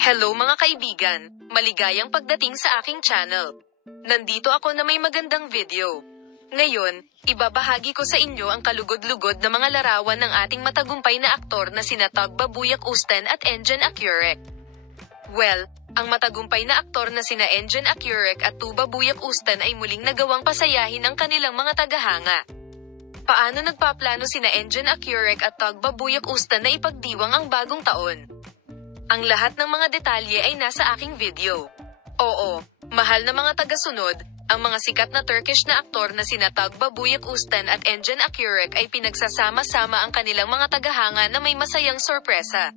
Hello mga kaibigan, maligayang pagdating sa aking channel. Nandito ako na may magandang video. Ngayon, ibabahagi ko sa inyo ang kalugod-lugod na mga larawan ng ating matagumpay na aktor na sina Tugba Buyak Ustan at Engin Akyurek. Well, ang matagumpay na aktor na sina Engin Akyurek at Tugba Buyak Ustan ay muling nagawang pasayahin ang kanilang mga tagahanga. Paano nagpaplano sina Engin Akyurek at Tugba Buyak Ustan na ipagdiwang ang bagong taon? Ang lahat ng mga detalye ay nasa aking video. Oo, mahal na mga tagasunod, ang mga sikat na Turkish na aktor na sina Tugba Buyak Ustan at Engin Akyurek ay pinagsasama-sama ang kanilang mga tagahanga na may masayang sorpresa.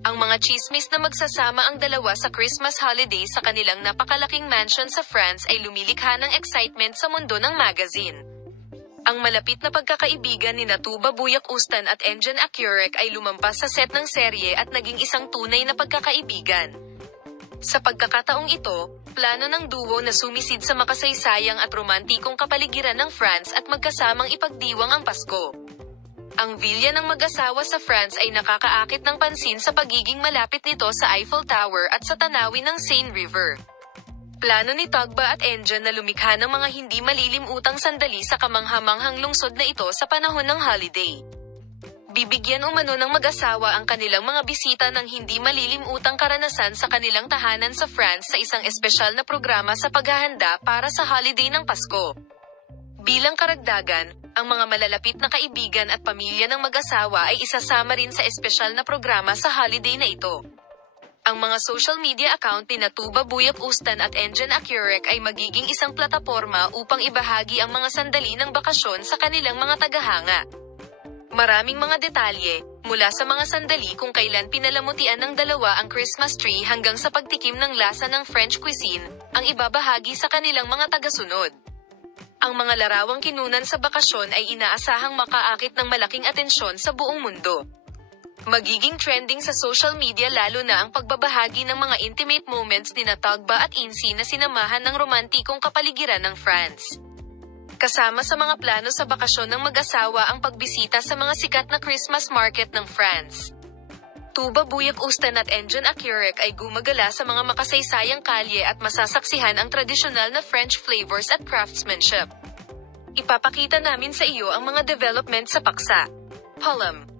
Ang mga chismis na magsasama ang dalawa sa Christmas holiday sa kanilang napakalaking mansion sa France ay lumilikha ng excitement sa mundo ng magazine. Ang malapit na pagkakaibigan ni Tugba Buyak Ustan at Engin Akyurek ay lumampas sa set ng serye at naging isang tunay na pagkakaibigan. Sa pagkakataong ito, plano ng duo na sumisid sa makasaysayang at romantikong kapaligiran ng France at magkasamang ipagdiwang ang Pasko. Ang villa ng mag-asawa sa France ay nakakaakit ng pansin sa pagiging malapit nito sa Eiffel Tower at sa tanawin ng Seine River. Plano ni Tugba at Engin na lumikha ng mga hindi malilimutang sandali sa kamanghamanghang lungsod na ito sa panahon ng holiday. Bibigyan umano ng mag-asawa ang kanilang mga bisita ng hindi malilimutang karanasan sa kanilang tahanan sa France sa isang espesyal na programa sa paghahanda para sa holiday ng Pasko. Bilang karagdagan, ang mga malalapit na kaibigan at pamilya ng mag-asawa ay isasama rin sa espesyal na programa sa holiday na ito. Ang mga social media account ni Tugba Buyak Ustan at Engin Akyurek ay magiging isang plataporma upang ibahagi ang mga sandali ng bakasyon sa kanilang mga tagahanga. Maraming mga detalye, mula sa mga sandali kung kailan pinalamutian ng dalawa ang Christmas tree hanggang sa pagtikim ng lasa ng French cuisine, ang ibabahagi sa kanilang mga tagasunod. Ang mga larawang kinunan sa bakasyon ay inaasahang makaakit ng malaking atensyon sa buong mundo. Magiging trending sa social media lalo na ang pagbabahagi ng mga intimate moments ni Tugba at Engin na sinamahan ng romantikong kapaligiran ng France. Kasama sa mga plano sa bakasyon ng mag-asawa ang pagbisita sa mga sikat na Christmas market ng France. Tugba Buyak Ustan at Engin Akyurek ay gumagala sa mga makasaysayang kalye at masasaksihan ang tradisyonal na French flavors at craftsmanship. Ipapakita namin sa iyo ang mga development sa paksa. Palm